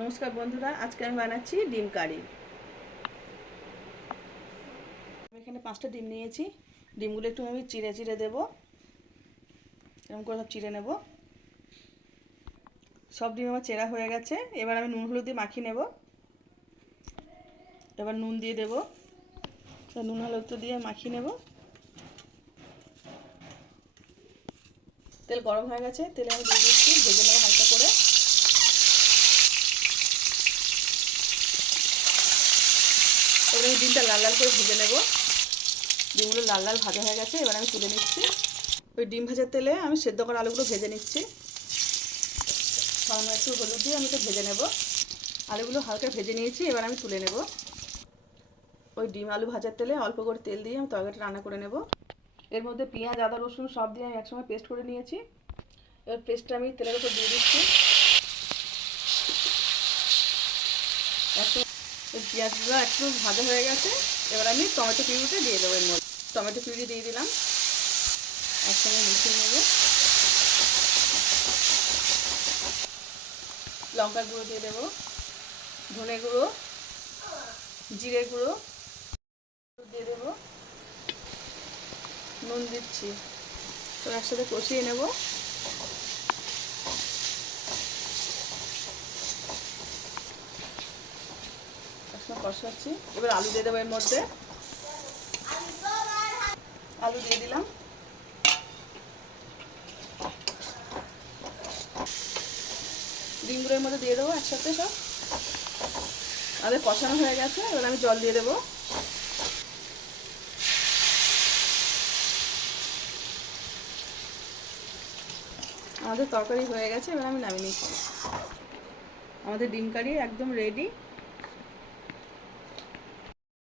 নমস্কার বন্ধুরা, আজকে আমি বানাচ্ছি ডিম কারি। আমি এখানে 5টা ডিম নিয়েছি। ডিমগুলো একটু আমি চিড়ে চিড়ে দেবো, এরকম করে সব চিড়ে নেব। সব ডিম আমার চেরা হয়ে গেছে। এবার আমি নুন হলুদ দিয়ে মাখিয়ে নেব। এবার নুন দিয়ে দেবো, নুন হলুদ দিয়ে মাখিয়ে নেব। তেল গরম হয়ে গেছে, তেলে আমি দিয়ে দিচ্ছি, ভেজে নেবো হালকা করে। এবার আমি ডিমটা লাল লাল করে ভেজে নেব। ডিমগুলো লাল লাল ভাজা হয়ে গেছে, এবার আমি তুলে নিচ্ছি। ওই ডিম ভাজার তেলে আমি সেদ্ধ করা আলুগুলো ভেজে নিচ্ছি। সামান্য একটু হলুদ দিয়ে আমি একটু ভেজে নেব। আলুগুলো হালকা ভেজে নিয়েছি, এবার আমি তুলে নেব। ওই ডিম আলু ভাজার তেলে অল্প করে তেল দিয়ে আমি তরকারিটা রান্না করে নেব। এর মধ্যে পেঁয়াজ, আদা, রসুন সব দিয়ে আমি একসঙ্গে পেস্ট করে নিয়েছি। এবার পেস্টটা আমি তেলের উপর দিয়ে দিচ্ছি। পেঁয়াজগুলো একটু ভাজা হয়ে গেছে, এবার আমি টমেটো পিউরিটা দিয়ে দেবো। এর মধ্যে টমেটো পিউরি দিয়ে দিলাম, একসঙ্গে মিশিয়ে নেব। লঙ্কার গুঁড়ো দিয়ে দেবো, ধনে গুঁড়ো, জিরে গুঁড়ো দিয়ে দেবো, নুন দিচ্ছি। তো একসাথে কষিয়ে নেব। একসঙ্গে কষাচ্ছি। এবার আলু দিয়ে দেবো এর মধ্যে। আলু দিয়ে দিলাম। ডিমগুলোর মধ্যে দিয়ে দেবো একসাথে সব। আমাদের কষানো হয়ে গেছে, এবার আমি জল দিয়ে দেবো। আমাদের তরকারি হয়ে গেছে, এবার আমি নামিয়ে নিচ্ছি। আমাদের ডিম কারি একদম রেডি।